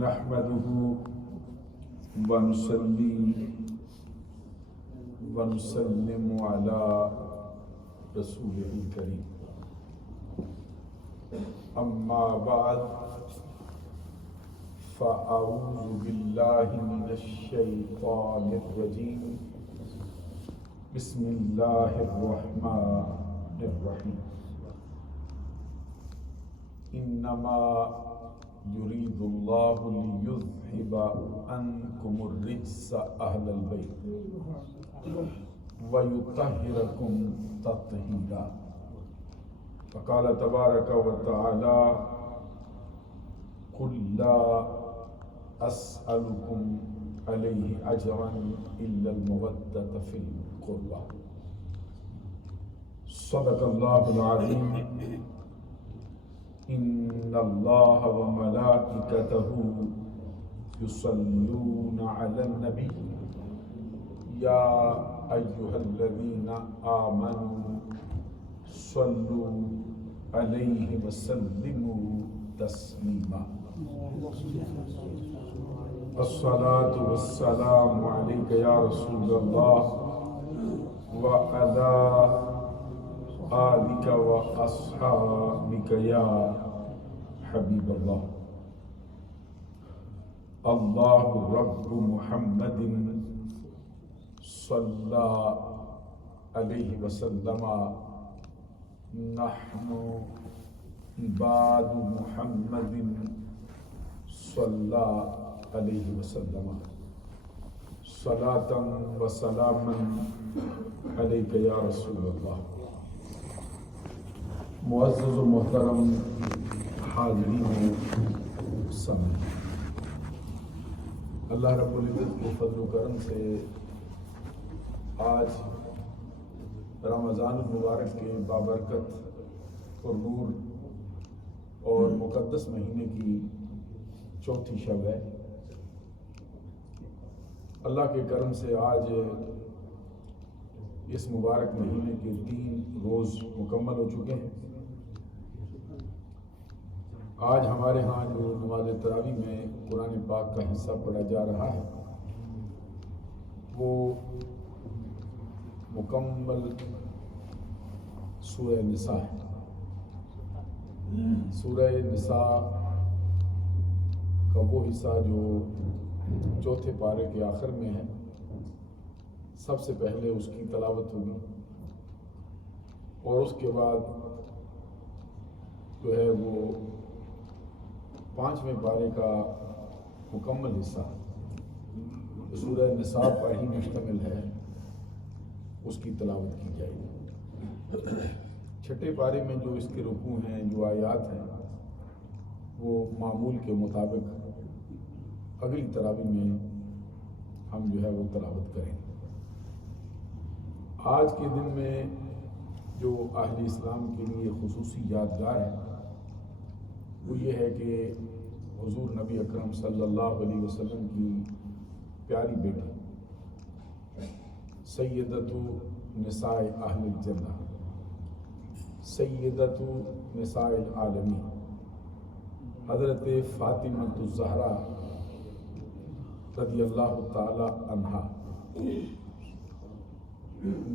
نحمده ونصلي ونسلم على رسوله الكريم اما بعد فاعوذ بالله من الشيطان الرجيم بسم الله الرحمن الرحيم انما يريد الله ليذهب عنكم الرجس اهل البيت ويطهركم تطهيرا فقال تبارك وتعالى قل لا اسالكم عليه اجرا الا المودة في القربى صدق الله العظيم ان اللہ وملائکتہ یصلون علی النبی یا ایہا الذین آمنوا صلوا علیہ وسلموا تسلیما الصلاة والسلام علیک یا رسول اللہ وعلی آلک و اصحابک یا حبیب اللہ اللہ رب محمد صلی علیہ وسلم نحن عباد محمد صلی علیہ وسلم صلاۃ و سلاما علیک یا رسول اللہ معزز و محترم حاضرین و سامعین، اللہ رب العزت کے فضل و کرم سے آج رمضان المبارک کے بابرکت اور نور اور مقدس مہینے کی چوتھی شب ہے۔ اللہ کے کرم سے آج اس مبارک مہینے کے 3 روز مکمل ہو چکے ہیں۔ آج ہمارے ہاں جو نماز تراویح میں قرآن پاک کا حصہ پڑھا جا رہا ہے وہ مکمل سورہ نساء ہے۔ سورہ نساء کا وہ حصہ جو چوتھے پارے کے آخر میں ہے، سب سے پہلے اس کی تلاوت ہوگی اور اس کے بعد جو ہے وہ 5ویں پارے کا مکمل حصہ سورہ نساء پر ہی مشتمل ہے، اس کی تلاوت کی جائے گی۔ 6 پارے میں جو اس کے رکوع ہیں، جو آیات ہیں، وہ معمول کے مطابق اگلی تراویح میں ہم جو ہے وہ تلاوت کریں گے۔ آج کے دن میں جو اہل اسلام کے لیے خصوصی یادگار ہے وہ یہ ہے کہ حضور نبی اکرم صلی اللہ علیہ وسلم کی پیاری بیٹی سیدۃ نساء اہل الجنہ، سیدۃ نساء العالمین حضرت فاطمہ الزہرا رضی اللہ تعالی عنہا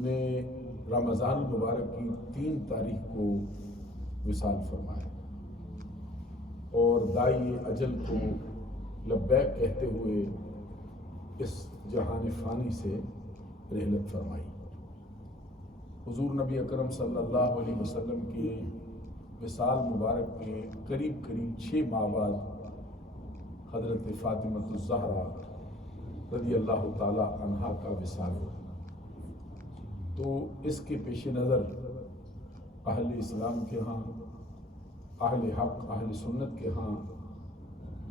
نے رمضان المبارک کی 3 تاریخ کو وصال فرمایا اور دائی اجل کو لبیک کہتے ہوئے اس جہان فانی سے رحلت فرمائی۔ حضور نبی اکرم صلی اللہ علیہ وسلم کی وصال مبارک کے قریب 6 ماہ بعد حضرت فاطمہ الزہرا رضی اللہ تعالی عنہا کا وصال ہوا۔ تو اس کے پیش نظر اہل اسلام کے ہاں، اہل حق، اہل سنت کے ہاں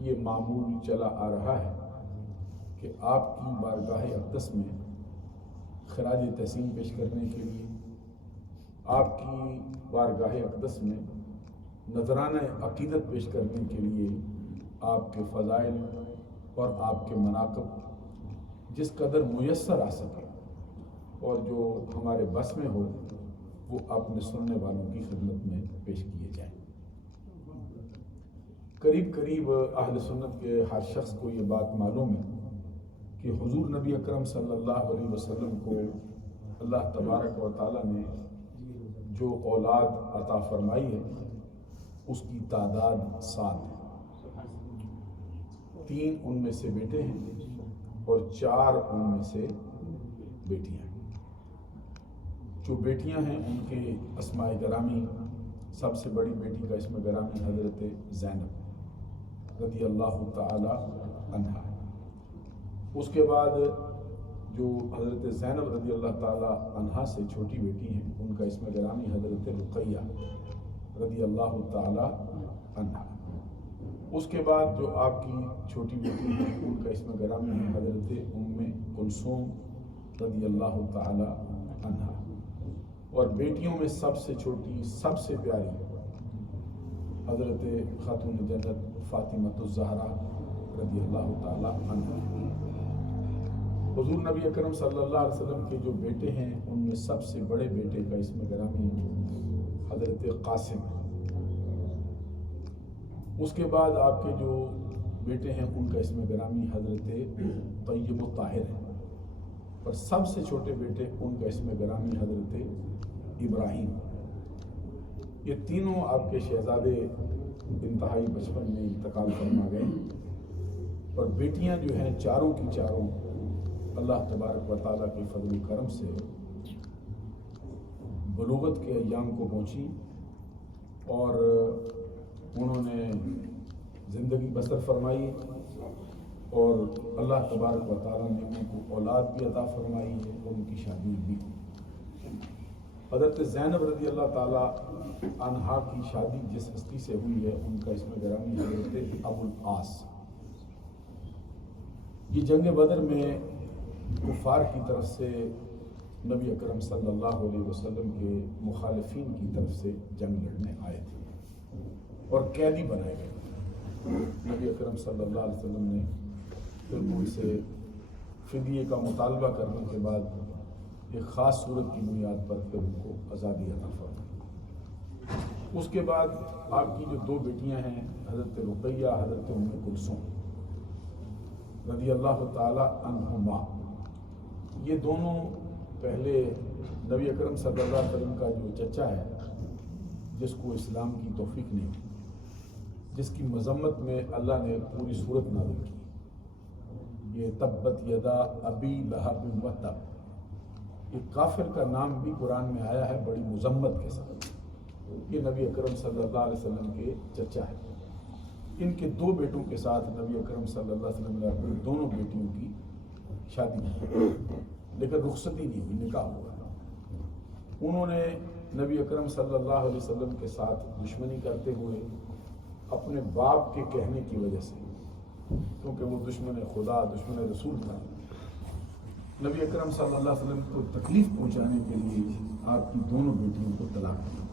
یہ معمول چلا آ رہا ہے کہ آپ کی بارگاہ اقدس میں خراج تحسین پیش کرنے کے لیے، آپ کی بارگاہ اقدس میں نذرانہ عقیدت پیش کرنے کے لیے آپ کے فضائل اور آپ کے مناقب جس قدر میسر آ سکے اور جو ہمارے بس میں ہو وہ اپنے سننے والوں کی خدمت میں پیش کیے جائیں۔ قریب قریب اہل سنت کے ہر شخص کو یہ بات معلوم ہے کہ حضور نبی اکرم صلی اللہ علیہ وسلم کو اللہ تبارک و تعالیٰ نے جو اولاد عطا فرمائی ہے اس کی تعداد 7 ہے. 3 ان میں سے بیٹے ہیں اور 4 ان میں سے بیٹیاں ہیں. جو بیٹیاں ہیں ان کے اسماء گرامی، سب سے بڑی بیٹی کا اسم گرامی حضرت زینب رضی اللہ تعالی عنہا. اس کے بعد جو حضرت زینب رضی اللہ تعالی عنہا سے چھوٹی بیٹی ہیں ان کا اسم گرامی حضرت رقیہ رضی اللہ تعالی عنہا. اس کے بعد جو آپ کی چھوٹی بیٹی ہے ان کا اسم گرامی ہے حضرت ام کلثوم رضی اللہ تعالی عنہا. اور بیٹیوں میں سب سے چھوٹی، سب سے پیاری حضرت خاتون جنت فاطمۃ الزہرا رضی اللہ تعالی عنہا. حضور نبی اکرم صلی اللہ علیہ وسلم کے جو بیٹے ہیں ان میں سب سے بڑے بیٹے کا اسم گرامی حضرت قاسم. اس کے بعد آپ کے جو بیٹے ہیں ان کا اسم گرامی حضرت طیب الطاہر ہے. اور سب سے چھوٹے بیٹے ان کا اسم گرامی حضرت ابراہیم. یہ تینوں آپ کے شہزادے انتہائی بچپن میں انتقال فرما گئے. اور بیٹیاں جو ہیں چاروں کی چاروں اللہ تبارک و تعالیٰ کے فضل و کرم سے بلوغت کے ایام کو پہنچی اور انہوں نے زندگی بسر فرمائی اور اللہ تبارک و تعالیٰ نے ان کو اولاد بھی عطا فرمائی ہے اور ان کی شادی بھی. حضرت زینب رضی اللہ تعالیٰ عنہا کی شادی جس ہستی سے ہوئی ہے ان کا اسم گرامی حضرت ابو العاص. یہ جنگ بدر میں کفار کی طرف سے نبی اکرم صلی اللہ علیہ وسلم کے مخالفین کی طرف سے جنگ لڑنے آئے تھے اور قیدی بنائے گئے. نبی اکرم صلی اللہ علیہ وسلم نے پھر ان سے فدیے کا مطالبہ کرنے کے بعد ایک خاص صورت کی بنیاد پر پھر ان کو آزادی عطا فرمائی. اس کے بعد آپ کی جو 2 بیٹیاں ہیں حضرت رقیہ حضرت ام کلثوم رضی اللہ تعالی عنہما، یہ دونوں پہلے نبی اکرم صلی اللہ علیہ وسلم کا جو چچا ہے جس کو اسلام کی توفیق نہیں، جس کی مذمت میں اللہ نے پوری صورت نازل کی، یہ تبت یدا ابی لہب و تب. یہ کافر کا نام بھی قرآن میں آیا ہے بڑی مذمت کے ساتھ. یہ نبی اکرم صلی اللہ علیہ وسلم کے چچا ہے. ان کے 2 بیٹوں کے ساتھ نبی اکرم صلی اللہ علیہ وسلم نے اپنی دونوں بیٹیوں کی شادی کی لیکن رخصتی نہیں ہوئی، نکاح ہوا. انہوں نے نبی اکرم صلی اللہ علیہ وسلم کے ساتھ دشمنی کرتے ہوئے اپنے باپ کے کہنے کی وجہ سے، کیونکہ وہ دشمن خدا دشمن رسول تھا، نبی اکرم صلی اللہ علیہ وسلم کو تکلیف پہنچانے کے لیے آپ کی دونوں بیٹیوں کو طلاق دی.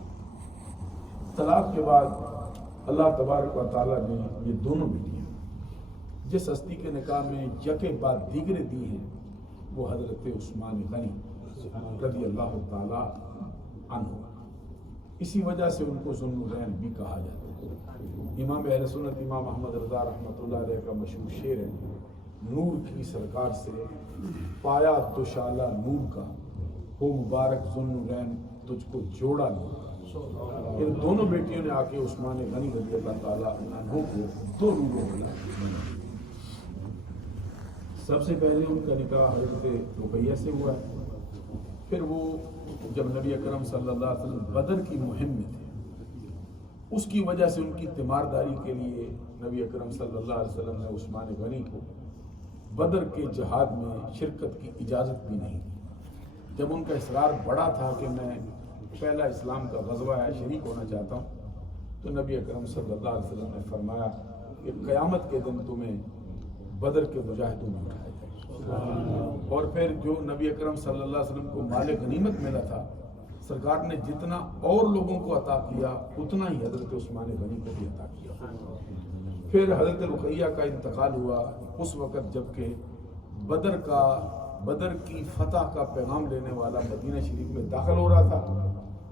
طلاق کے بعد اللہ تبارک و تعالیٰ نے یہ دونوں بیٹیاں جس ہستی کے نکاح میں یکے بعد دیگرے دی ہیں وہ حضرت عثمان غنی رضی اللہ تعالیٰ عنہ. اسی وجہ سے ان کو ذو النورین بھی کہا جاتا ہے. امام اہل سنت امام احمد رضا رحمۃ اللہ علیہ کا مشہور شعر ہے، نور کی سرکار سے پایا دوشالہ نور کا، ہو مبارک ذو النورین تجھ کو جوڑا نور کا. ان دونوں بیٹیوں نے آ کے عثمان غنی رضی اللہ تعالیٰ عنہ کو 2 نوروں والا. سب سے پہلے ان کا نکاح حضرت رقیہ سے ہوا ہے. پھر وہ جب نبی اکرم صلی اللہ علیہ وسلم بدر کی مہم میں تھے اس کی وجہ سے ان کی تیمارداری کے لیے نبی اکرم صلی اللہ علیہ وسلم نے عثمان غنی کو بدر کے جہاد میں شرکت کی اجازت بھی نہیں دی. جب ان کا اصرار بڑا تھا کہ میں پہلا اسلام کا غزوہ ہے شریک ہونا چاہتا ہوں تو نبی اکرم صلی اللہ علیہ وسلم نے فرمایا کہ قیامت کے دن تمہیں بدر کے مجاہدوں میں اٹھایا جائے. اور پھر جو نبی اکرم صلی اللہ علیہ وسلم کو مال غنیمت ملا تھا سرکار نے جتنا اور لوگوں کو عطا کیا اتنا ہی حضرت عثمان غنی کو بھی عطا کیا. پھر حضرت رقیہ کا انتقال ہوا اس وقت جب کہ بدر کی فتح کا پیغام لینے والا مدینہ شریف میں داخل ہو رہا تھا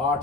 8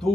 2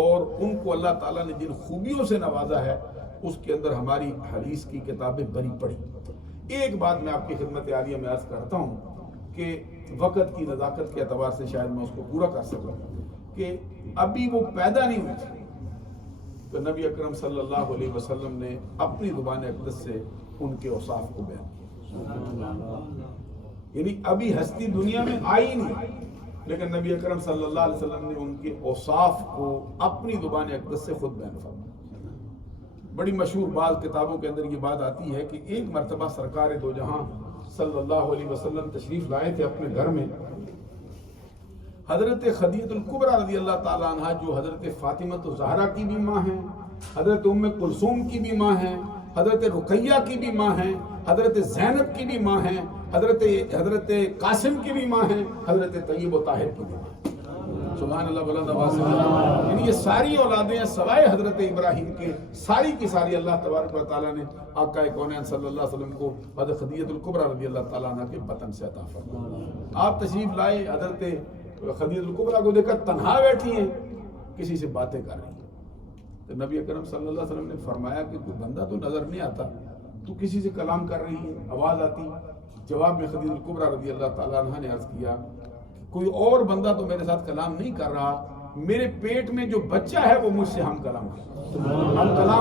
اور ان کو اللہ تعالیٰ نے جن خوبیوں سے نوازا ہے اس کے اندر ہماری حدیث کی کتابیں بری پڑی۔ ایک بات میں آپ کی خدمت عالیہ میں عرض کرتا ہوں کہ وقت کی نزاکت کے اعتبار سے شاید میں اس کو پورا کر سکوں کہ ابھی وہ پیدا نہیں ہوئی تھی تو نبی اکرم صلی اللہ علیہ وسلم نے اپنی زبان اقدس سے ان کے اوصاف کو بیان کیا، یعنی ابھی ہستی دنیا میں آئی نہیں، لیکن نبی اکرم صلی اللہ علیہ وسلم نے ان کے اوصاف کو اپنی زبان اقدس سے خود بیان فرمایا۔ بڑی مشہور بعض کتابوں کے اندر یہ بات آتی ہے کہ ایک مرتبہ سرکار دو جہاں صلی اللہ علیہ وسلم تشریف لائے تھے اپنے گھر میں، حضرت خدیجہ الکبریٰ رضی اللہ تعالیٰ عنہ جو حضرت فاطمہ الزہرا کی بھی ماں ہیں، حضرت ام کلثوم کی بھی ماں ہیں، حضرت رقیہ کی بھی ماں ہیں، حضرت زینب کی بھی ماں ہیں، حضرت قاسم کی بھی ماں ہیں، حضرت طیب و طاہر کی بھی ماں ہیں۔ سبحان اللہ بلند آواز سے، یعنی یہ ساری اولادیں ہیں سوائے حضرت ابراہیم کے، ساری کی ساری اللہ تبارک و تعالیٰ نے آقا کونین صلی اللہ علیہ وسلم کو حضرت خدیجہ الکبریٰ رضی اللہ تعالیٰ عنہ کے بطن سے عطا فرمایا۔ آپ تشریف لائے، حضرت خدیجہ الکبریٰ کو دیکھا تنہا بیٹھی ہیں، کسی سے باتیں کر رہی ہیں، تو نبی اکرم صلی اللہ علیہ وسلم نے فرمایا کہ کوئی بندہ تو نظر نہیں آتا، تو کسی سے کلام کر رہی ہے، آواز آتی۔ جواب میں خدیجہ الکبریٰ رضی اللہ تعالیٰ عنہ نے عرض کیا کوئی اور بندہ تو میرے ساتھ کلام نہیں کر رہا، میرے پیٹ میں جو بچہ ہے وہ مجھ سے ہم کلام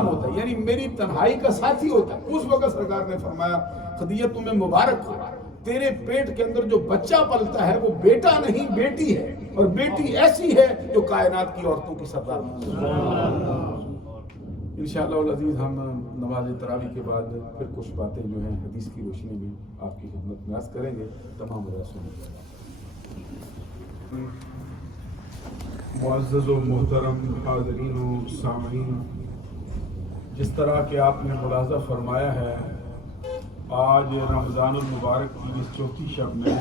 ہوتا ہے، یعنی میری تنہائی کا ساتھی ہوتا ہے۔ اس وقت سرکار نے فرمایا خدیجہ تمہیں مبارک ہو، تیرے پیٹ کے اندر جو بچہ پلتا ہے وہ بیٹا نہیں بیٹی ہے، اور بیٹی ایسی ہے جو کائنات کی عورتوں کی سردار ہے۔ انشاءاللہ العزیز ہم نماز تراویح کے بعد پھر کچھ باتیں جو ہیں حدیث کی روشنی میں آپ کی خدمت میں عرض کریں گے۔ تمام رسول معزز و محترم حاضرین و سامعین، جس طرح کہ آپ نے ملاحظہ فرمایا ہے آج رمضان المبارک کی اس چوتھی شب میں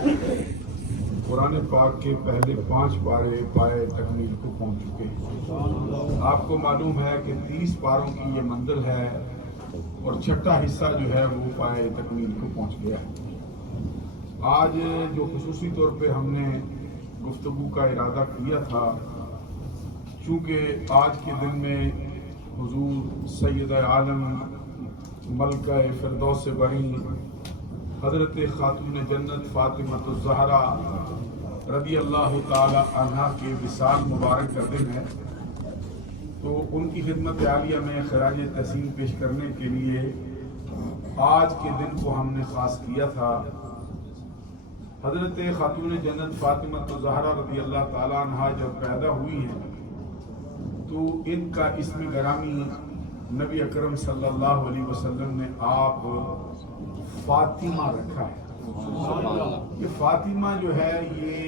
قرآن پاک کے پہلے 5 پارے پائے تکمیل کو پہنچ چکے ہیں۔ آپ کو معلوم ہے کہ 30 پاروں کی یہ منزل ہے اور چھٹا حصہ جو ہے وہ پائے تکمیل کو پہنچ گیا ہے۔ آج جو خصوصی طور پہ ہم نے گفتگو کا ارادہ کیا تھا، چونکہ آج کے دن میں حضور سید عالم ملکہ فردوس بری حضرت خاتون جنت فاطمہ الزہرا رضی اللہ تعالی عنہا کے وصال مبارک کا دن ہے، تو ان کی خدمت عالیہ میں خراج تحسین پیش کرنے کے لیے آج کے دن کو ہم نے خاص کیا تھا۔ حضرت خاتون جنت فاطمہ الزہرا رضی اللہ تعالی عنہا جب پیدا ہوئی ہیں تو ان کا اسم گرامی نبی اکرم صلی اللہ علیہ وسلم نے آپ فاطمہ رکھا ہے۔ یہ فاطمہ جو ہے یہ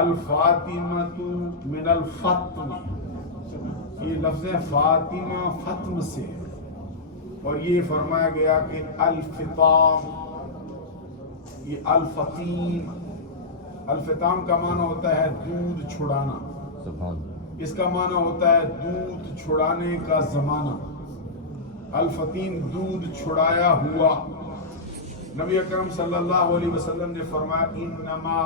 الفاطمۃ من الفطم، یہ لفظ فاطمہ فتم سے ہے، اور یہ فرمایا گیا کہ الفطام، یہ الفطیم، الفطام کا معنی ہوتا ہے دودھ چھڑانا، اس کا معنی ہوتا ہے دودھ چھڑانے کا زمانہ، الفطیم دودھ چھڑایا ہوا۔ نبی اکرم صلی اللہ علیہ وسلم نے فرمایا انما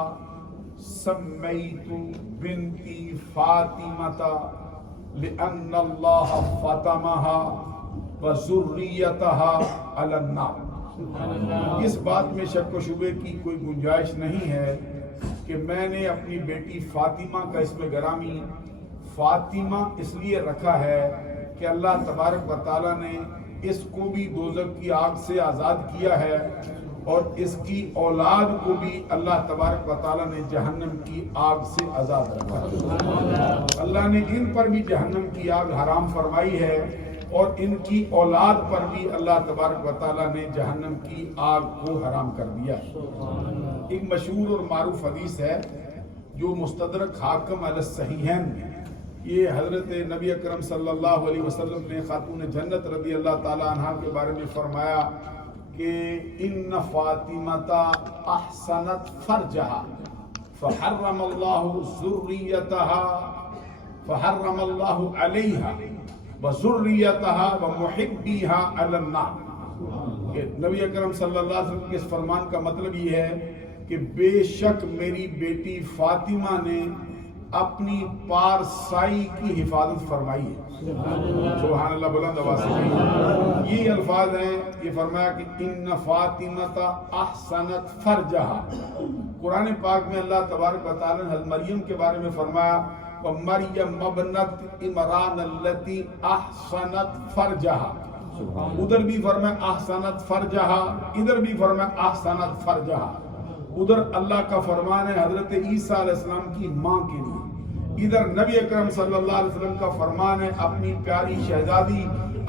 سمیت بنتی فاطمہ لأن اللہ فطمها وذریتها علی النار۔ اس بات میں شک و شبے کی کوئی گنجائش نہیں ہے کہ میں نے اپنی بیٹی فاطمہ کا اسم گرامی فاطمہ اس لیے رکھا ہے کہ اللہ تبارک و تعالیٰ نے اس کو بھی دوزخ کی آگ سے آزاد کیا ہے، اور اس کی اولاد کو بھی اللہ تبارک و تعالیٰ نے جہنم کی آگ سے آزاد رکھا ہے۔ اللہ نے ان پر بھی جہنم کی آگ حرام فرمائی ہے، اور ان کی اولاد پر بھی اللہ تبارک و تعالیٰ نے جہنم کی آگ کو حرام کر دیا ہے۔ ایک مشہور اور معروف حدیث ہے جو مستدرک حاکم علی الصحیحین میں، یہ حضرت نبی اکرم صلی اللہ علیہ وسلم نے خاتون جنت رضی اللہ تعالی عنہ کے بارے میں فرمایا کہ ان فاطمہ احسنت فرجہا فحرم اللہ ذریتها، فحرم اللہ علیہا وذریتها ومحبیها علی النار۔ نبی اکرم صلی اللہ علیہ وسلم کے اس فرمان کا مطلب یہ ہے کہ بے شک میری بیٹی فاطمہ نے اپنی پارسائی کی حفاظت فرمائی ہے۔ سبحان اللہ، بلند آواز سے یہ الفاظ ہیں۔ یہ فرمایا کہ ان فاطمۃ احسنت فرجہا۔ قرآن پاک میں اللہ تبارک و تعالیٰ نے حضرت مریم کے بارے میں فرمایا وَمَرْيَمَ ابْنَتَ عِمْرَانَ الَّتِي أَحْسَنَتْ فَرْجَهَا۔ ادھر بھی فرمایا احسنت فرجہا، ادھر بھی فرمایا احسنت فرجہا۔ ادھر اللہ کا فرمان ہے حضرت عیسیٰ علیہ السلام کی ماں کے لیے، ادھر نبی اکرم صلی اللہ علیہ وسلم کا فرمان ہے اپنی پیاری شہزادی،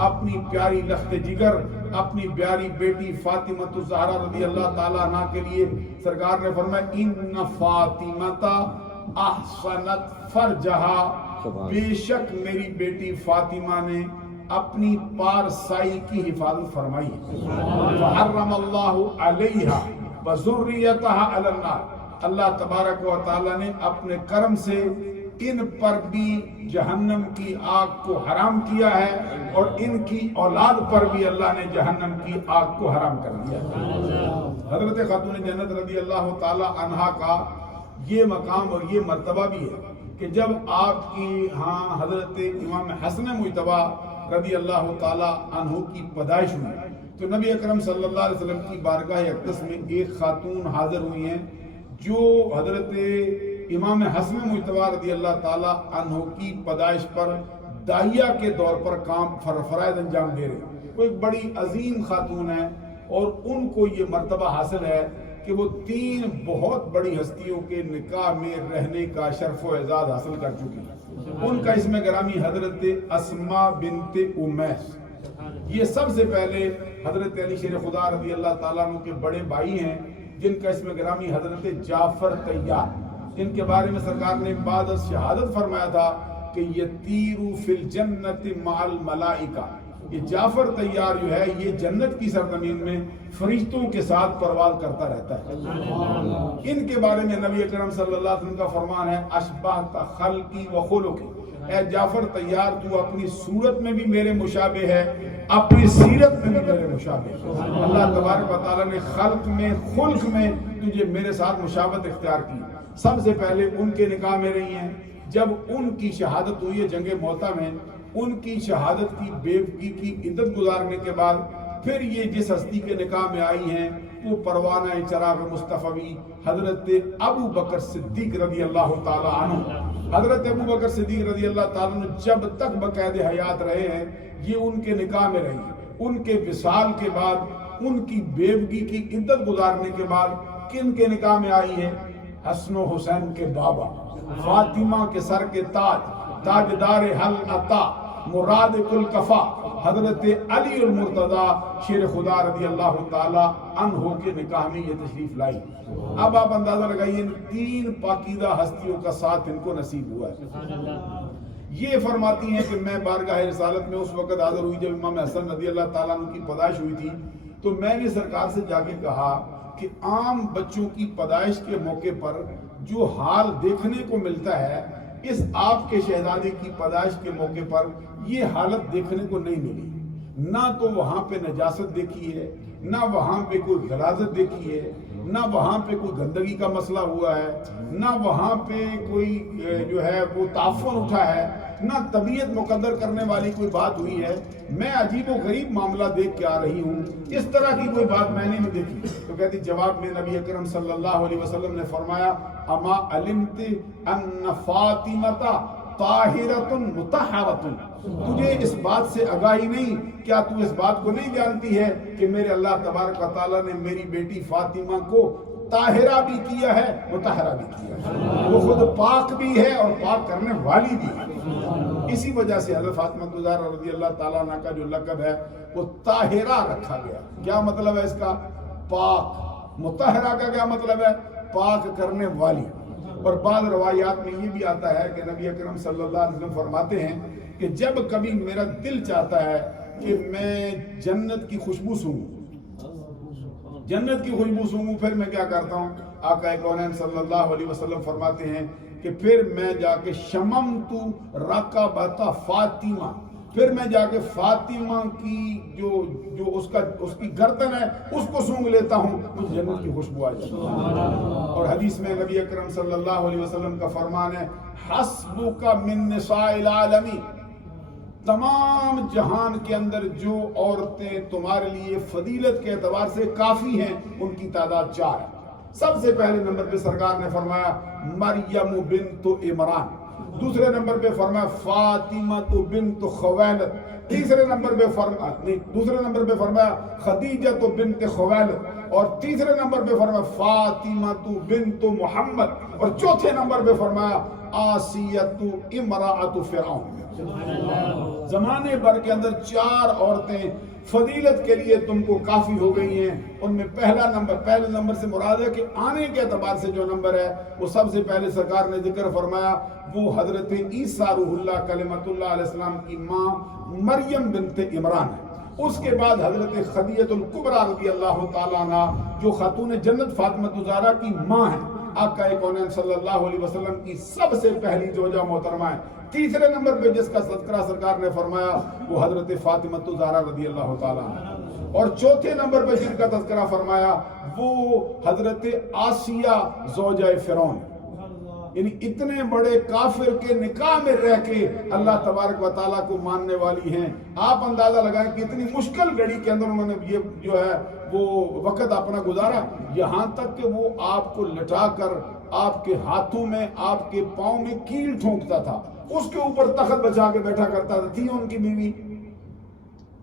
اپنی پیاری لخت جگر، اپنی پیاری بیٹی فاطمہ الزہرا رضی اللہ تعالیٰ عنہ کے لیے سرکار نے فرمایا ان فاطمۃ احسنت فرجہا، بے شک میری بیٹی فاطمہ نے اپنی پارسائی کی حفاظت فرمائی۔ فحرم اللہ علیہا وذریتها علی النار، اللہ تبارک و تعالیٰ نے اپنے کرم سے ان پر بھی جہنم کی آگ کو حرام کیا ہے، اور ان کی اولاد پر بھی اللہ نے جہنم کی آگ کو حرام کر دیا ہے۔ حضرت خاتون جنت رضی اللہ تعالی عنہا کا یہ مقام اور یہ مرتبہ بھی ہے کہ جب آپ کی ہاں حضرت امام حسن مجتبی رضی اللہ تعالی عنہ کی پیدائش ہوئی تو نبی اکرم صلی اللہ علیہ وسلم کی بارگاہ اقدس میں ایک خاتون حاضر ہوئی ہیں جو حضرت امام حسن مجتبی رضی اللہ تعالی عنہ کی پیدائش پر داعیہ کے طور پر کام فرائض انجام دے رہے ہیں۔ وہ ایک بڑی عظیم خاتون ہے اور ان کو یہ مرتبہ حاصل ہے کہ وہ 3 بہت بڑی ہستیوں کے نکاح میں رہنے کا شرف و اعزاز حاصل کر چکی ہیں۔ ان کا اسم گرامی حضرت اسماء بنت امیس، یہ سب سے پہلے حضرت علی شیر خدا رضی اللہ تعالیٰ عنہ کے بڑے بھائی ہیں جن کا اسم گرامی حضرت جعفر طیار، جن کے بارے میں سرکار نے بعد از شہادت فرمایا تھا کہ یطیرو فی الجنت مع الملائکہ، یہ جعفر طیار جو ہے یہ جنت کی سرزمین میں فرشتوں کے ساتھ پرواز کرتا رہتا ہے۔ ان کے بارے میں نبی اکرم صلی اللہ علیہ وسلم کا فرمان ہے اشبہت خلقی و خلقی، اے جعفر طیار تو اپنی صورت میں بھی میرے مشابہ ہے، اپنی سیرت میں بھی میرے مشابہ ہے۔ اللہ تبارک و تعالیٰ نے خلق میں خلق میں تجھے میرے ساتھ مشابہت اختیار کی۔ سب سے پہلے ان کے نکاح میں رہی ہیں، جب ان کی شہادت ہوئی ہے جنگ موتا میں، ان کی شہادت کی بیوگی کی عدت گزارنے کے بعد پھر یہ جس ہستی کے نکاح میں آئی ہیں وہ پروانہ چراغ مصطفی حضرت ابو بکر صدیق رضی اللہ تعالی عنہ۔ حضرت ابو بکر صدیق رضی اللہ تعالی عنہ جب تک بقید حیات رہے ہیں یہ ان کے نکاح میں رہی۔ ان کے وصال کے بعد ان کی بیوگی کی عدت گزارنے کے بعد کن کے نکاح میں آئی ہے؟ حسن و حسین کے بابا، فاطمہ کے سر کے تاج، تاجدار حل عطا، مراد کل کفا، حضرت علی المرتضی شیر خدا رضی اللہ تعالی عنہ کے نکاح میں یہ تشریف لائی۔ اب آپ اندازہ لگائیے ان 3 پاکیزہ ہستیوں کا ساتھ ان کو نصیب ہوا ہے۔ یہ فرماتی ہیں کہ میں بارگاہ رسالت میں اس وقت حاضر ہوئی جب امام حسن رضی اللہ تعالیٰ عنہ کی پیدائش ہوئی تھی، تو میں نے سرکار سے جا کے کہا کہ عام بچوں کی پیدائش کے موقع پر جو حال دیکھنے کو ملتا ہے اس آپ کے شہزادے کی پیدائش کے موقع پر یہ حالت دیکھنے کو نہیں ملی۔ نہ تو وہاں پہ نجاست دیکھی ہے، نہ وہاں پہ کوئی غلاظت دیکھی ہے، نہ وہاں پہ کوئی گندگی کا مسئلہ ہوا ہے، نہ وہاں پہ کوئی جو ہے وہ تعفن اٹھا ہے، نہ طبیعت مقدر کرنے والی کوئی بات ہوئی ہے۔ میں عجیب و غریب معاملہ دیکھ کے آ رہی ہوں، اس طرح کی کوئی بات میں نے نہیں دیکھی۔ تو کہتی جواب میں نبی اکرم صلی اللہ علیہ وسلم نے فرمایا اما علمت ان فاطمہ طاہرۃ مطہرۃ، تجھے اس بات سے آگاہی نہیں، کیا تو اس بات کو نہیں جانتی ہے کہ میرے اللہ تبارک و تعالیٰ نے میری بیٹی فاطمہ کو طاہرہ بھی کیا ہے مطہرہ بھی کیا ہے، وہ خود پاک بھی ہے اور پاک کرنے والی بھی ہے۔ اسی وجہ سے حضرت فاطمہ الزہرا رضی اللہ تعالیٰ عنہ کا جو لقب ہے وہ طاہرہ رکھا گیا۔ کیا مطلب ہے اس کا؟ پاک۔ مطہرہ کا کیا مطلب ہے؟ پاک کرنے والی۔ اور بعض روایات میں یہ بھی آتا ہے کہ نبی اکرم صلی اللہ علیہ وسلم فرماتے ہیں کہ جب کبھی میرا دل چاہتا ہے کہ میں جنت کی خوشبو سونگوں، جنت کی خوشبو سونگوں، پھر میں کیا کرتا ہوں؟ آقا کونین صلی اللہ علیہ وسلم فرماتے ہیں کہ پھر میں جا کے شممت رقبۃ فاطمہ، پھر میں جا کے فاطمہ کی جو اس کی گردن ہے اس کو سونگ لیتا ہوں، مجھے جنت کی خوشبو آ جاتی ہے۔ اور حدیث میں نبی اکرم صلی اللہ علیہ وسلم کا فرمان ہے حسبک من نساء العالمین، تمام جہان کے اندر جو عورتیں تمہارے لیے فضیلت کے اعتبار سے کافی ہیں ان کی تعداد 4 ہے۔ سب سے پہلے نمبر پہ سرکار نے فرمایا مریم بنت عمران، دوسرے نمبر پہ فرمایا فاطمہ بنت خویلد، دوسرے نمبر پہ فرمایا خدیجہ بنت خویلد، اور تیسرے نمبر پہ فرمایا فاطمہ بنت محمد، اور چوتھے نمبر پہ فرمایا آسیہ امرأۃ فرعون۔ زمانے بھر کے اندر 4 عورتیں فضیلت کے لیے تم کو کافی ہو گئی ہیں۔ ان میں پہلے نمبر سے مراد ہے کہ آنے کے اعتبار سے جو نمبر ہے وہ سب سے پہلے سرکار نے ذکر فرمایا وہ حضرت عیسیٰ روح اللہ کلمۃ اللہ علیہ السلام کی ماں مریم بنت عمران ہے۔ اس کے بعد حضرت خدیجہ الکبریٰ رضی اللہ تعالیٰ عنہ جو خاتون جنت فاطمہ الزہرا کی ماں ہیں، آقا کونین صلی اللہ علیہ وسلم کی سب سے پہلی زوجہ محترمہ ہے۔ تیسرے نمبر پہ جس کا تذکرہ سرکار نے فرمایا وہ حضرت فاطمہ الزہرا رضی اللہ تعالیٰ عنہ، اور چوتھے نمبر پہ جن کا تذکرہ فرمایا وہ حضرت آسیہ زوجہ فرعون، یعنی اتنے بڑے کافر کے نکاح میں رہ کے اللہ تبارک و تعالیٰ کو ماننے والی ہیں۔ آپ اندازہ لگائیں کہ اتنی مشکل گھڑی کے اندر انہوں نے یہ جو ہے وہ وقت اپنا گزارا، یہاں تک کہ وہ آپ کو لٹا کر آپ کے ہاتھوں میں آپ کے پاؤں میں کیل ٹھونکتا تھا، اس کے اوپر تخت بچا کے بیٹھا کرتا تھی ان کی بیوی۔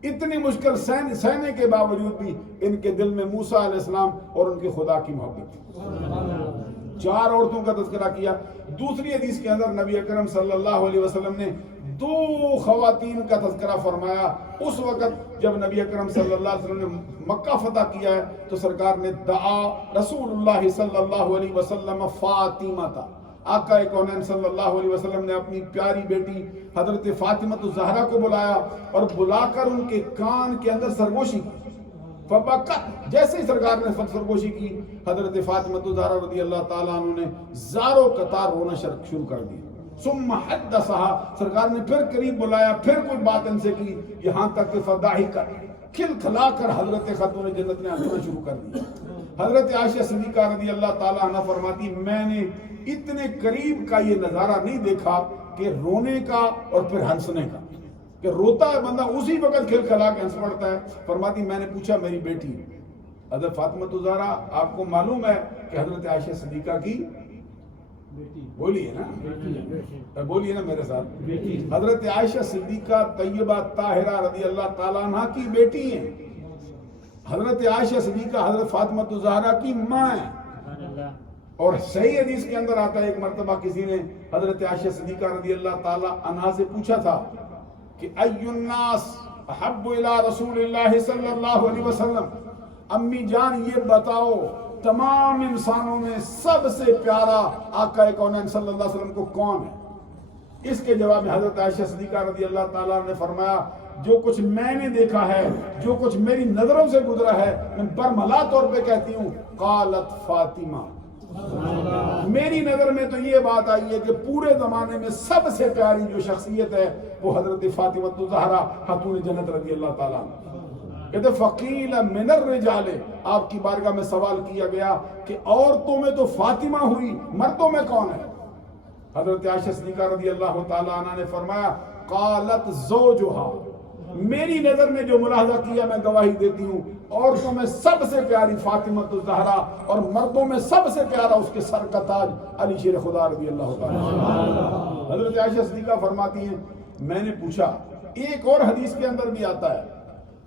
اتنی مشکل سہنے کے باوجود بھی ان کے دل میں موسیٰ علیہ السلام اور ان کے خدا کی محبت تھی۔ 4 عورتوں کا تذکرہ کیا۔ دوسری حدیث کے اندر نبی اکرم صلی اللہ علیہ وسلم نے 2 خواتین کا تذکرہ فرمایا۔ اس وقت جب نبی اکرم صلی اللہ علیہ وسلم نے مکہ فتح کیا ہے تو سرکار نے دعا رسول اللہ صلی اللہ علیہ وسلم فاطمہ تھا، آقا کونین صلی اللہ علیہ وسلم نے اپنی پیاری بیٹی حضرت فاطمہ الزہرا کو بلایا اور بلا کر ان کے کان کے اندر سرگوشی کی۔ فبکت، جیسے ہی سرکار نے سرگوشی کی حضرت فاطمہ الزہرا رضی اللہ تعالیٰ عنہ نے زاروں قطار رونا شروع کر دیا۔ ثم حدثها، سرکار نے پھر قریب بلایا، پھر کوئی بات ان سے کی، یہاں تک کہ فضاحکت، کھلکھلا کر حضرت خاتون جنت نے ہنسنا شروع کر دیا۔ حضرت عائشہ صدیقہ رضی اللہ تعالیٰ عنہ فرماتی میں نے اتنے قریب کا یہ نظارہ نہیں دیکھا کہ رونے کا اور پھر ہنسنے کا، کہ روتا ہے بندہ اسی وقت کھلکھلا کے ہنس پڑتا ہے۔ فرماتی میں نے پوچھا میری بیٹی حضرت فاطمہ الزہرا، آپ کو معلوم ہے کہ حضرت عائشہ صدیقہ کی بولیے نا میرے ساتھ، حضرت عائشہ صدیقہ طیبہ طاہرہ رضی اللہ تعالیٰ عنہ کی بیٹی ہیں۔ حضرت عائشہ صدیقہ حضرت فاطمہ الزہرا کی ماں ہے۔ اور صحیح حدیث کے اندر آتا ہے ایک مرتبہ کسی نے حضرت عائشہ صدیقہ رضی اللہ تعالیٰ عنہا سے پوچھا تھا کہ ای الناس احب الی رسول اللہ صلی اللہ علیہ وسلم، امی جان یہ بتاؤ تمام انسانوں میں سب سے پیارا آقا کونین صلی اللہ علیہ وسلم کو کون ہے؟ اس کے جواب میں حضرت عائشہ صدیقہ رضی اللہ تعالیٰ نے فرمایا جو کچھ میں نے دیکھا ہے، جو کچھ میری نظروں سے گزرا ہے، میں برملا طور پہ کہتی ہوں قالت فاطمہ، میری نظر میں تو یہ بات آئی ہے کہ پورے زمانے میں سب سے پیاری جو شخصیت ہے وہ حضرت فاطمہ الزہرا خاتون جنت رضی اللہ تعالیٰ عنہ۔ کہتے فقیل من الرجال، آپ کی بارگاہ میں سوال کیا گیا کہ عورتوں میں تو فاطمہ ہوئی، مردوں میں کون ہے؟ حضرت عائشہ صدیقہ رضی اللہ تعالیٰ عنہ نے فرمایا قالت زوجہا، میری نظر میں جو ملاحظہ کیا میں گواہی دیتی ہوں، عورتوں میں سب سے پیاری فاطمہ الزہرا اور مردوں میں سب سے پیارا اس کے سر کا تاج علی شیر خدا رضی اللہ تعالیٰ۔ حضرت عائشہ صدیقہ فرماتی ہیں میں نے پوچھا، ایک اور حدیث کے اندر بھی آتا ہے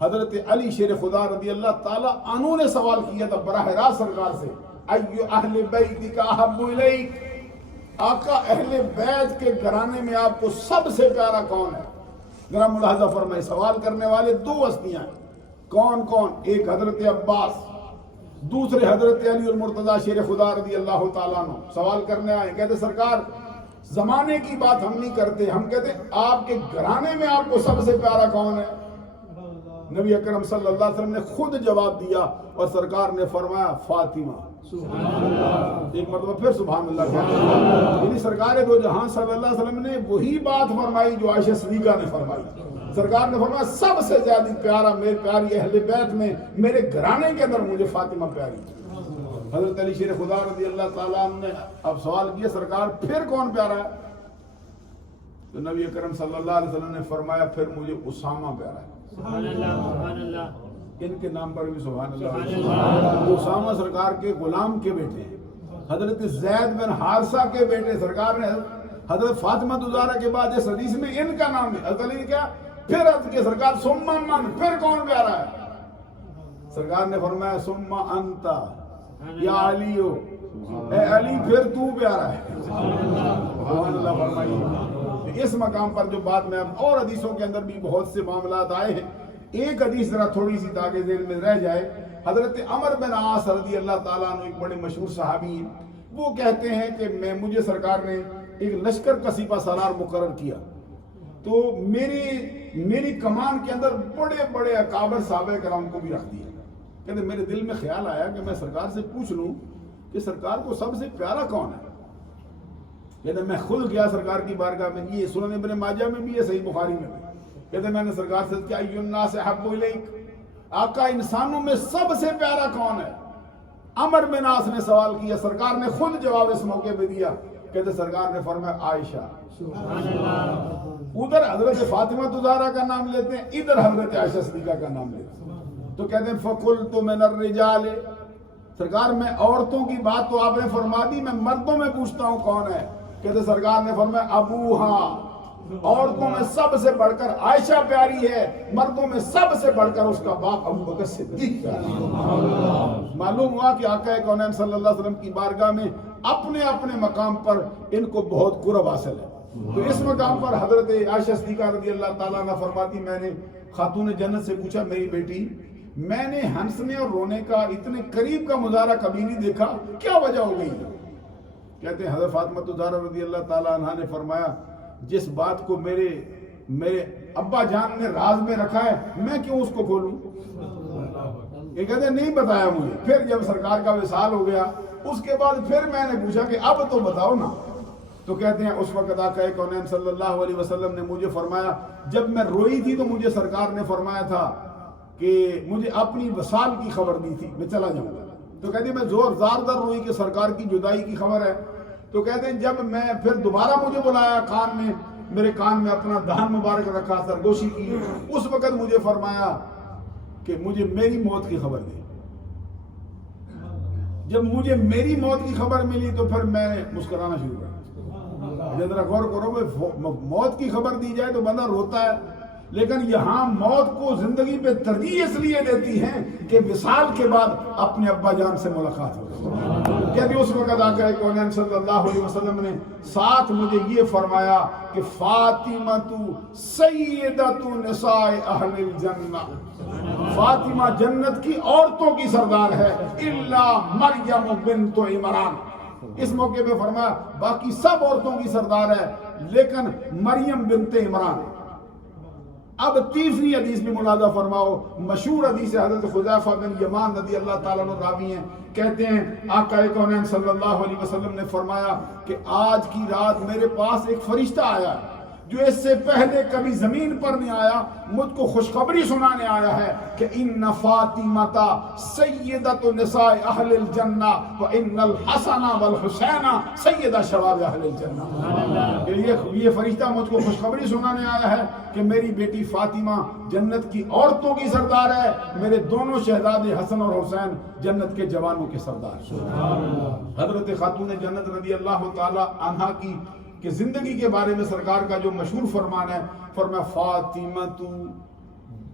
حضرت علی شیر خدا رضی اللہ تعالیٰ عنہ نے سوال کیا تھا براہ راست سرکار سے ایو اہل بیت کا احب الیک، آقا اہل بیت کے گھرانے میں آپ کو سب سے پیارا کون ہے؟ ذرا ملاحظہ فرمائے، سوال کرنے والے 2 ہستیاں ہیں، کون کون؟ ایک حضرت عباس، دوسرے حضرت علی المرتضیٰ شیر خدا رضی اللہ تعالیٰ عنہ سوال کرنے آئے، کہتے سرکار زمانے کی بات ہم نہیں کرتے، ہم کہتے آپ کے گھرانے میں آپ کو سب سے پیارا کون ہے؟ نبی اکرم صلی اللہ علیہ وسلم نے خود جواب دیا اور سرکار نے فرمایا فاطمہ۔ ایک مرتبہ پھر سبحان اللہ کہتے، یعنی سرکار دو جہاں صلی اللہ علیہ وسلم نے وہی بات فرمائی جو عائشہ صدیقہ نے فرمائی۔ سرکار نے فرمایا سب سے زیادہ پیارا میرے پیاری اہل بیت میں میرے گھرانے کے اندر مجھے فاطمہ پیاری۔ حضرت علی شیر خدا رضی اللہ تعالیٰ عنہ نے اب سوال کیا سرکار پھر کون پیارا ہے؟ تو نبی اکرم صلی اللہ علیہ وسلم نے فرمایا پھر مجھے اسامہ پیارا ہے. سبحان اللہ سبحان اللہ. ان کے نام پر بھی سبحان اللہ. اسامہ سرکار کے غلام کے بیٹے ہیں. حضرت زید بن حارثہ کے بیٹے. سرکار نے حضرت فاطمہ زہرا کے بعد اس حدیث میں ان کا نام ہے. حضرت علی نے کیا پھر عرض کیا سرکار ثم من، پھر کون پیارا ہے؟ سرکار نے فرمایا ثم انت یا علی، اے علی پھر تو پیارا ہے. سبحان اللہ فرمائیے. اس مقام پر جو بات میں اور حدیثوں کے اندر بھی بہت سے معاملات آئے ہیں. ایک حدیث ذرا تھوڑی سی تاکہ ذہن میں رہ جائے. حضرت عمر بن عاص رضی اللہ تعالیٰ عنہ ایک بڑے مشہور صحابی ہیں. وہ کہتے ہیں کہ مجھے سرکار نے ایک لشکر کا سپہ سالار مقرر کیا تو میری کمان کے اندر بڑے بڑے اکابر صحابہ کرام کو بھی رکھ دیا. کہتے میرے دل میں خیال آیا کہ میں سرکار سے پوچھ لوں کہ سرکار کو سب سے پیارا کون ہے. کہتے میں خود گیا سرکار کی بارگاہ میں. یہ سنن ابن ماجہ میں بھی ہے، صحیح بخاری میں بھی. کہتے میں نے سرکار سے کیا ای الناس احب الیک، آقا انسانوں میں سب سے پیارا کون ہے؟ عمر بن عاص نے سوال کیا. سرکار نے خود جواب اس موقع پہ دیا. کہتے سرکار نے فرمایا عائشہ. سبحان اللہ. ادھر حضرت فاطمہ زہرا کا نام لیتے ہیں، ادھر حضرت عائشہ صدیقہ کا نام لیتے ہیں. تو کہتے ہیں فقلت من الرجال، سرکار میں عورتوں کی بات تو آپ نے فرما دی، میں مردوں میں پوچھتا ہوں کون ہے. کہتے سرکار نے فرمایا ابوہا، عورتوں میں سب سے بڑھ کر عائشہ پیاری ہے، مردوں میں سب سے بڑھ کر اس کا باپ ابو بکر صدیق پیاری ہے. معلوم ہوا کہ آقا کونین صلی اللہ علیہ وسلم کی بارگاہ میں اپنے اپنے مقام پر ان کو بہت قرب حاصل ہے. تو اس مقام پر حضرت عائشہ صدیقہ رضی اللہ تعالیٰ عنہ فرماتی میں نے خاتون جنت سے پوچھا میری بیٹی میں نے ہنسنے اور رونے کا اتنے قریب کا مظاہرہ کبھی نہیں دیکھا، کیا وجہ ہو گئی؟ کہتے ہیں حضرت فاطمہ زہرا رضی اللہ تعالیٰ عنہ نے فرمایا جس بات کو میرے ابا جان نے راز میں رکھا ہے میں کیوں اس کو کھولوں؟ یہ کہتے ہیں نہیں بتایا مجھے. پھر جب سرکار کا وصال ہو گیا اس کے بعد پھر میں نے پوچھا کہ اب تو بتاؤ نا. تو کہتے ہیں اس وقت آقا کونین صلی اللہ علیہ وسلم نے مجھے فرمایا جب میں روئی تھی تو مجھے سرکار نے فرمایا تھا کہ مجھے اپنی وصال کی خبر دی تھی میں چلا جاؤں گا. تو کہتے ہیں میں زور زار روئی کہ سرکار کی جدائی کی خبر ہے. تو کہتے ہیں جب میں پھر دوبارہ مجھے بلایا کان میں، میرے کان میں اپنا دہن مبارک رکھا، سرگوشی کی، اس وقت مجھے فرمایا کہ مجھے میری موت کی خبر دی. جب مجھے میری موت کی خبر ملی تو پھر میں مسکرانا شروع کر. ذرا غور کرو، موت کی خبر دی جائے تو بندہ روتا ہے، لیکن یہاں موت کو زندگی پہ ترجیح اس لیے دیتی ہیں کہ وصال کے بعد اپنے ابا جان سے ملاقات ہو. کہتے اس وقت آقا کونین صلی اللہ علیہ وسلم نے ساتھ مجھے یہ فرمایا کہ فاطمہ سیدۃ نساء اہل الجنہ، فاطمہ جنت کی عورتوں کی سردار ہے الا مریم بنت عمران. اس موقع پہ فرمایا باقی سب عورتوں کی سردار ہے لیکن مریم بنت عمران. اب تیسری حدیث بھی ملاحظہ فرماؤ، مشہور حدیث حضرت حذیفہ بن یمان رضی اللہ تعالیٰ عنہ راوی ہیں. کہتے ہیں آقا کونین صلی اللہ علیہ وسلم نے فرمایا کہ آج کی رات میرے پاس ایک فرشتہ آیا جو اس سے پہلے کبھی زمین پر نہیں آیا، مجھ کو خوشخبری سنانے آیا ہے کہ ان فاطمہ سیدۃ نساء اہل الجنہ وان الحسن والحسین سیدہ شباب اہل الجنہ. یہ فرشتہ مجھ کو خوشخبری سنانے آیا ہے کہ میری بیٹی فاطمہ جنت کی عورتوں کی سردار ہے، میرے دونوں شہزادے حسن اور حسین جنت کے جوانوں کے سردار. حضرت خاتون جنت رضی اللہ تعالی عنہا کی کہ زندگی کے بارے میں سرکار کا جو مشہور فرمان ہے، فرمایا فاطمۃ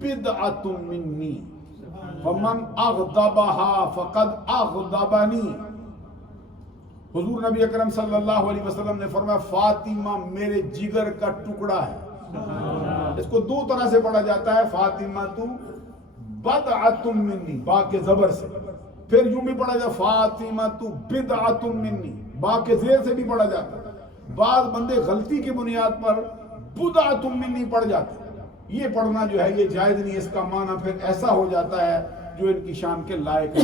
بدعۃ منی فمن اغضبها فقد اغضبنی. حضور نبی اکرم صلی اللہ علیہ وسلم نے فرمایا فاطمہ میرے جگر کا ٹکڑا ہے. اس کو دو طرح سے پڑھا جاتا ہے، فاطمۃ بدعۃ منی با کے زبر سے، پھر یوں بھی پڑھا جاتا فاطمۃ بدعۃ منی با کے زیر سے بھی پڑھا جاتا ہے. بعض بندے غلطی کی بنیاد پر بدعۃ منی پڑھ جاتے ہیں، یہ پڑھنا جو ہے یہ جائز نہیں. اس کا معنی پھر ایسا ہو جاتا ہے جو ان کی شان کے لائق ہے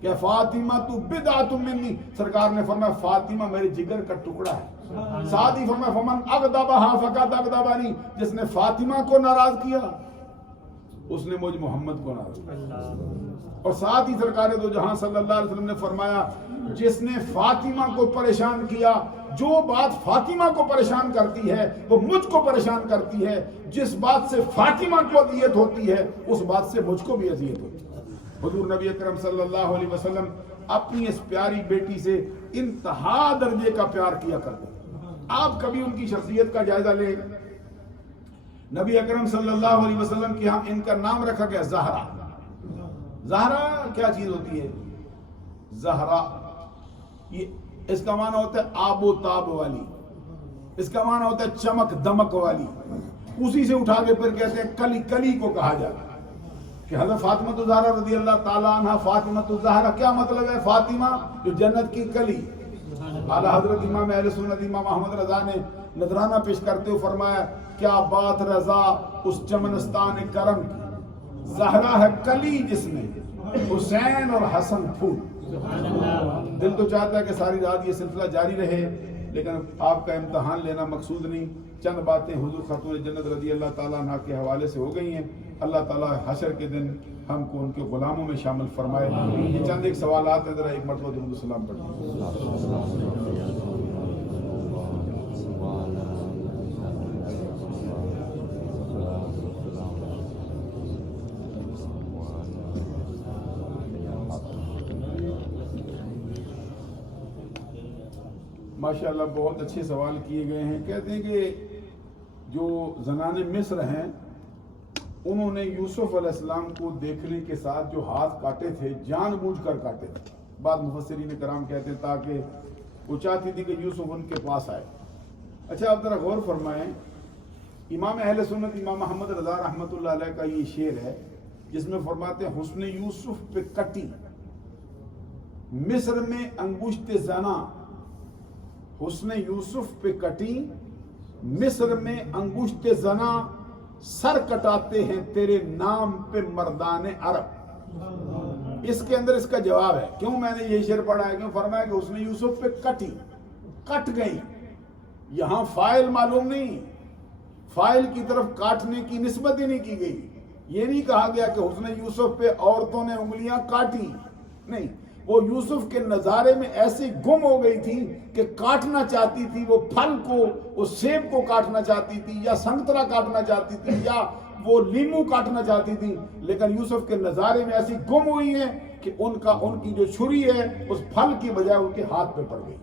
کہ فاطمہ بدعۃ منی. سرکار نے فرمایا فاطمہ میرے جگر کا ٹکڑا ہے. ساتھ ہی فرمایا فمن اغضبها فقد اغضبنی، جس نے فاطمہ کو ناراض کیا اس نے مجھ محمد کو نازل کیا۔ اور ساتھ ہی سرکار دو جہاں صلی اللہ علیہ وسلم نے فرمایا جس نے فاطمہ کو پریشان کیا، جو بات فاطمہ کو پریشان کرتی ہے وہ مجھ کو پریشان کرتی ہے، جس بات سے فاطمہ کو اذیت ہوتی ہے اس بات سے مجھ کو بھی اذیت ہوتی ہے۔ حضور نبی اکرم صلی اللہ علیہ وسلم اپنی اس پیاری بیٹی سے انتہا درجے کا پیار کیا کرتے ہیں۔ آپ کبھی ان کی شخصیت کا جائزہ لیں۔ نبی اکرم صلی اللہ علیہ وسلم کی ہم ان کا نام رکھا گیا زہرا۔ زہرا کیا چیز ہوتی ہے؟ زہرا یہ اس کا معنی ہوتا ہے آب و تاب والی، اس کا معنی ہوتا ہے چمک دمک والی، اسی سے اٹھا کے پھر کہتے ہیں کلی، کلی کو کہا جاتا ہے کہ حضرت فاطمہ الزہرا رضی اللہ تعالیٰ عنہ، فاطمہ الزہرا کیا مطلب ہے؟ فاطمہ جو جنت کی کلی۔ اعلیٰ حضرت امام اہل سنت امام احمد رضا نے نذرانہ پیش کرتے ہوئے فرمایا کیا بات رضا اس چمنستان کرم کی، زہرا ہے کلی جس میں حسین اور حسن پھول۔ دل تو چاہتا ہے کہ ساری رات یہ سلسلہ جاری رہے، لیکن آپ کا امتحان لینا مقصود نہیں۔ چند باتیں حضور خاتون جنت رضی اللہ تعالیٰ عنہ کے حوالے سے ہو گئی ہیں۔ اللہ تعالیٰ حشر کے دن ہم کو ان کے غلاموں میں شامل فرمائے۔ یہ چند ایک سوالات ہیں، ذرا ایک مرتبہ درود السلام پڑھیں۔ ماشاءاللہ بہت اچھے سوال کیے گئے ہیں۔ کہتے ہیں کہ جو زنان مصر ہیں انہوں نے یوسف علیہ السلام کو دیکھنے کے ساتھ جو ہاتھ کاٹے تھے جان بوجھ کر کاٹے تھے۔ بعض مفسرین کرام کہتے ہیں تاکہ وہ چاہتی تھی کہ یوسف ان کے پاس آئے۔ اچھا آپ ذرا غور فرمائیں، امام اہل سنت امام محمد رضا رحمۃ اللہ علیہ کا یہ شعر ہے جس میں فرماتے ہیں حسن یوسف پہ کٹی مصر میں انگشت زنا، حسن یوسف پہ کٹی مصر میں انگشت زنا، سر کٹاتے ہیں تیرے نام پہ مردان عرب۔ اس کے اندر اس کا جواب ہے کیوں میں نے یہ شعر پڑھا ہے، کیوں فرمایا کہ حسن یوسف پہ کٹی، کٹ گئی۔ یہاں فاعل معلوم نہیں، فاعل کی طرف کاٹنے کی نسبت ہی نہیں کی گئی۔ یہ نہیں کہا گیا کہ حسن یوسف پہ عورتوں نے انگلیاں کاٹی، نہیں، وہ یوسف کے نظارے میں ایسی گم ہو گئی تھی کہ کاٹنا چاہتی تھی وہ پھل کو، وہ سیب کو کاٹنا چاہتی تھی، یا سنگترا کاٹنا چاہتی تھی، یا وہ لیمو کاٹنا چاہتی تھی، لیکن یوسف کے نظارے میں ایسی گم ہوئی ہیں کہ ان کی جو چھری ہے اس پھل کی بجائے ان کے ہاتھ پہ پڑ گئی۔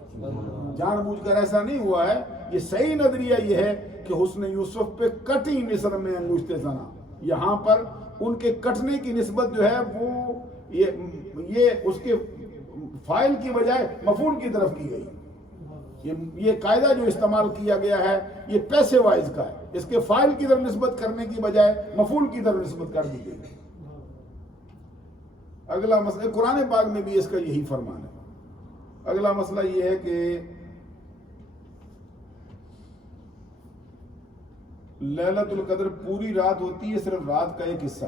جان بوجھ کر ایسا نہیں ہوا ہے۔ یہ صحیح نظریہ یہ ہے کہ حسن یوسف پہ کٹی مصر میں انگشت زنا، یہاں پر ان کے کٹنے کی نسبت جو ہے وہ یہ اس کے فاعل کی بجائے مفعول کی طرف کی گئی۔ یہ قاعدہ جو استعمال کیا گیا ہے یہ پیسے وائز کا ہے، اس کے فاعل کی طرف نسبت کرنے کی بجائے مفعول کی طرف نسبت کر دی گئی۔ اگلا مسئلہ قرآن پاک میں بھی اس کا یہی فرمان ہے۔ اگلا مسئلہ یہ ہے کہ لیلۃ القدر پوری رات ہوتی ہے، صرف رات کا ایک حصہ۔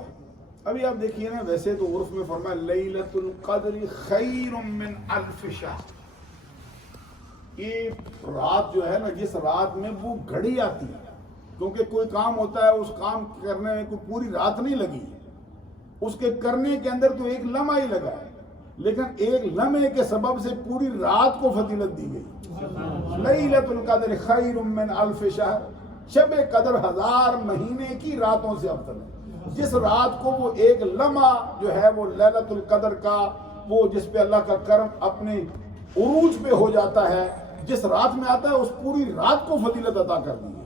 ابھی آپ دیکھیے نا، ویسے تو عرف میں فرمایا لیلۃ القدر خیر من الف شہر، یہ رات جو ہے نا، جس رات میں وہ گھڑی آتی ہے، کیونکہ کوئی کام ہوتا ہے اس کام کرنے میں کوئی پوری رات نہیں لگی، اس کے کرنے کے اندر تو ایک لمحہ ہی لگا ہے، لیکن ایک لمحے کے سبب سے پوری رات کو فضیلت دی گئی۔ لیلۃ القدر خیر من الف شہر، شب قدر 1000 مہینے کی راتوں سے افضل ہے۔ جس رات کو وہ ایک لمحہ جو ہے وہ لیلۃ القدر کا، وہ جس پہ اللہ کا کرم اپنے عروج پہ ہو جاتا ہے، جس رات میں آتا ہے اس پوری رات کو فضیلت عطا کر دی ہے۔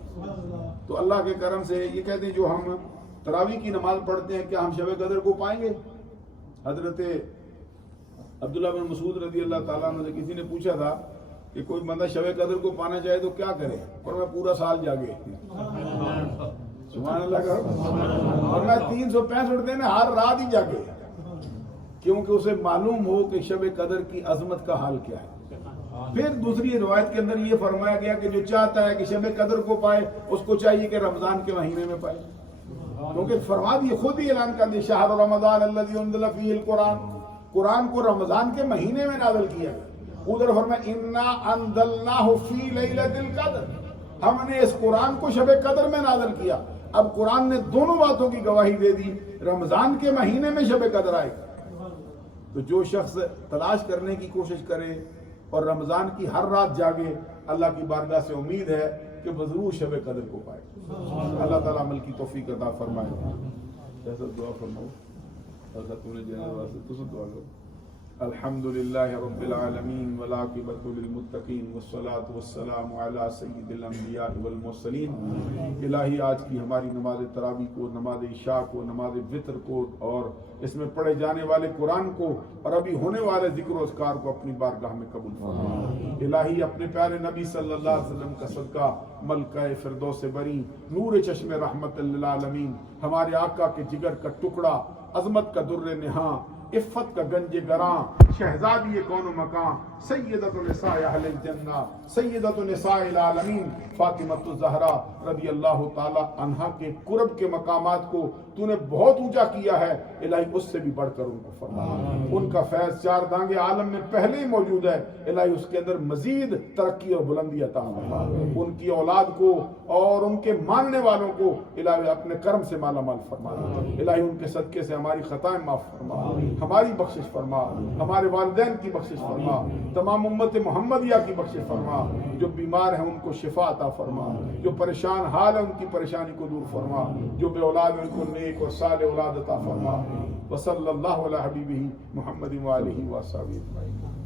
تو اللہ کے کرم سے یہ کہتے ہیں جو ہم تراویح کی نماز پڑھتے ہیں کیا ہم شب قدر کو پائیں گے؟ حضرت عبداللہ بن مسعود رضی اللہ تعالیٰ عنہ سے کسی نے پوچھا تھا کہ کوئی بندہ شب قدر کو پانا چاہے تو کیا کرے، اور میں پورا سال جاگے، سبحان اللہ کرو، اور میں 365 دن ہر رات ہی جاگے، کیونکہ اسے معلوم ہو کہ شب قدر کی عظمت کا حال کیا ہے۔ پھر دوسری روایت کے اندر یہ فرمایا گیا کہ جو چاہتا ہے کہ شب قدر کو پائے اس کو چاہیے کہ رمضان کے مہینے میں پائے، کیونکہ فرما دیے، خود ہی اعلان کر دیا شہر رمضان الذی انزل فیہ القرآن، قرآن کو رمضان کے مہینے میں نازل کیا۔ ادھر فرمایا انا انزلناہ فی لیلۃ القدر، ہم نے اس قرآن کو شب قدر میں نازل کیا۔ اب قرآن نے دونوں باتوں کی گواہی دے دی، رمضان کے مہینے میں شب قدر آئے، تو جو شخص تلاش کرنے کی کوشش کرے اور رمضان کی ہر رات جاگے، اللہ کی بارگاہ سے امید ہے کہ وہ ضرور شب قدر کو پائے۔ اللہ تعالیٰ عمل کی توفیق عطا فرمائے۔ جیسا دعا فرماؤ، اللہ تو نے جانے واسطے تو دعا کرو۔ الحمد للہ رب العالمین والعاقبۃ للمتقین والصلاۃ والسلام علی سید الانبیاء والمرسلین۔ الہی آج کی ہماری نماز تراویح کو، نماز عشاء کو، نماز وطر کو اور اس میں پڑھے جانے والے قرآن کو اور ابھی ہونے والے ذکر و اذکار کو اپنی بارگاہ میں قبول فرما۔ الہی اپنے پیارے نبی صلی اللہ علیہ وسلم کا صدقہ ملکہ فردوس بری، نور چشم رحمت للعالمین، ہمارے آقا کے جگر کا ٹکڑا، عظمت کا در نہاں، عفت کا گنج گراں، شہزادی کون و مکان، سیدۃ نساء اہل الجنہ، سیدۃ نساء العالمین، فاطمۃ الزہرا رضی اللہ تعالی عنہا کے قرب کے مقامات کو تو نے بہت اونچا کیا ہے، الہی اس سے بھی بڑھ کر ان کو فرما۔ ان کا فیض چار دانگے عالم میں پہلے ہی موجود ہے، الہی اس کے اندر مزید ترقی اور بلندی عطا فرما۔ ان کی اولاد کو اور ان کے ماننے والوں کو الہی اپنے کرم سے مالا مال فرما۔ الہی ان کے صدقے سے ہماری خطائیں معاف فرما، ہماری بخشش فرما، ہمارے والدین کی بخشش فرما، تمام امت محمدیہ کی بخشش فرما۔ جو بیمار ہیں ان کو شفا عطا فرما، جو پریشان حال ہے ان کی پریشانی کو دور فرما، جو بے اولاد ہیں ان کو نیک اور صالح اولاد عطا فرما۔ وصلی اللہ علی حبیبہ محمد وآلہ وصحبہ اجمعین۔